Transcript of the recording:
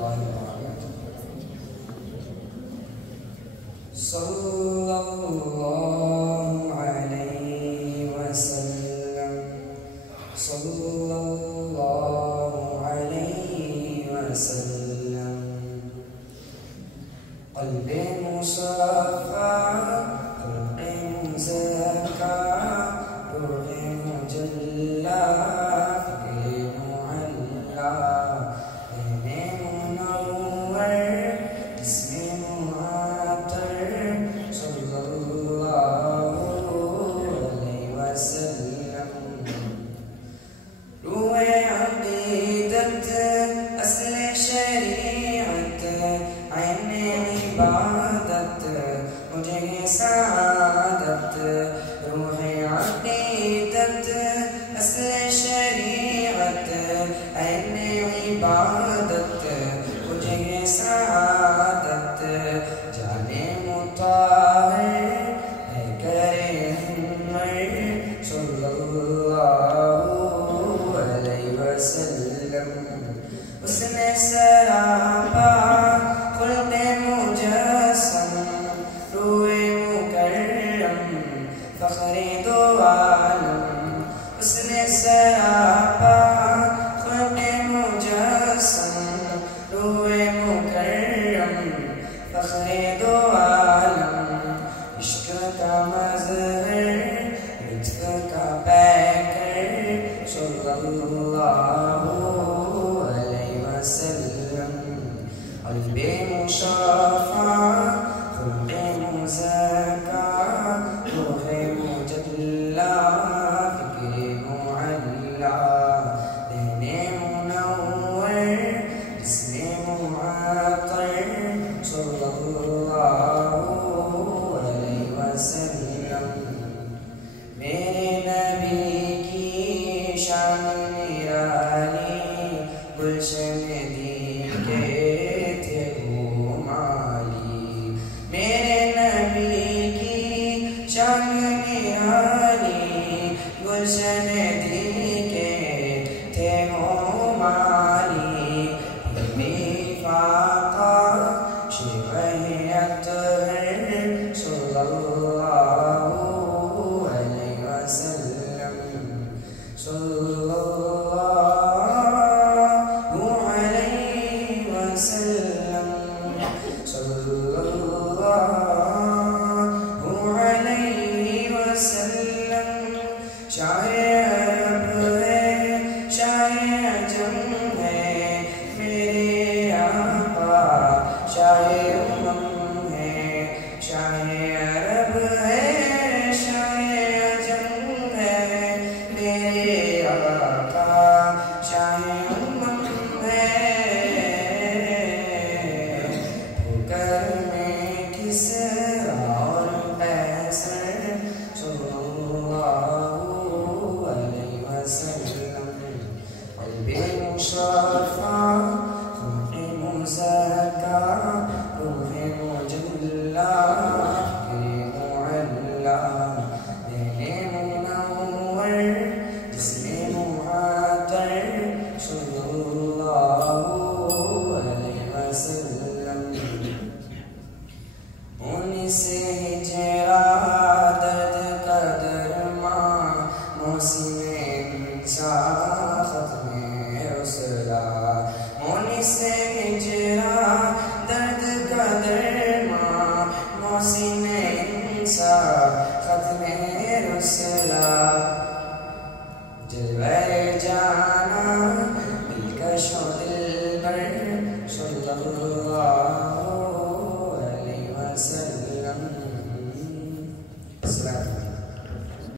الله وبركاته. صلى الله عليه وسلم. صلى الله عليه وسلم. قلب مصفى، قلب مزكى، روح مجلى، فكر معلى، ذهن منور، جسم معطر. صلى الله عليه وسلم. روح عقيدة أصل شريعة، عين عبادت مجھے سعادت. روح عقیدت اصل شریعت، عین عبادت مجھے سعادت. جانے مطہر ہے کرے ہمر. صلی اللہ علیہ وسلم. اس نے سراپا خلق مجسم، روئے مکرم فخر دو عالم. اس نے سراپا خلق مجسم، روئے مکرم فخر دو عالم. عشق کا مظہر، لطف کا پیکر. صلی اللہ علیہ وسلم. قلب مصفى، خلق مزكى، روح مجلى، فكر معلى، ذهن منور، جسم معطر. صلى الله عليه وسلم. میرے نبی کی شان نرالی، گلشن دین کے تھے وہ مالی. میرے نبی کی شان نرالی، گلشن دین کے تھے وہ مالی. فاقہ شیوہ اطہر. صلی اللہ علیہ وسلم. صلی اللہ علیہ وسلم. صلی اللہ علیہ وسلم. شاہ عرب ہے، شاہ عجم ہے، میرے آقا شاہ امم ہے. شاہ عرب ہے، شاہ عجم ہے، میرے آقا شاہ امم ہے. پھوکر میں کسریٰ اور قیصر. صلی اللہ علیہ وسلم. قلب مصفى، خلق مزكى، روح مجلى، فكر معلى، ذهن منور، جسم معطر. صلی اللہ علیہ وسلم. انیس ہجرا درد قدر ماں، موسم انسا ختم رسلا. انیس ہجرا درد قدر ماں، موسم انسا ختم رسلا. جلوہ جانا دلکش و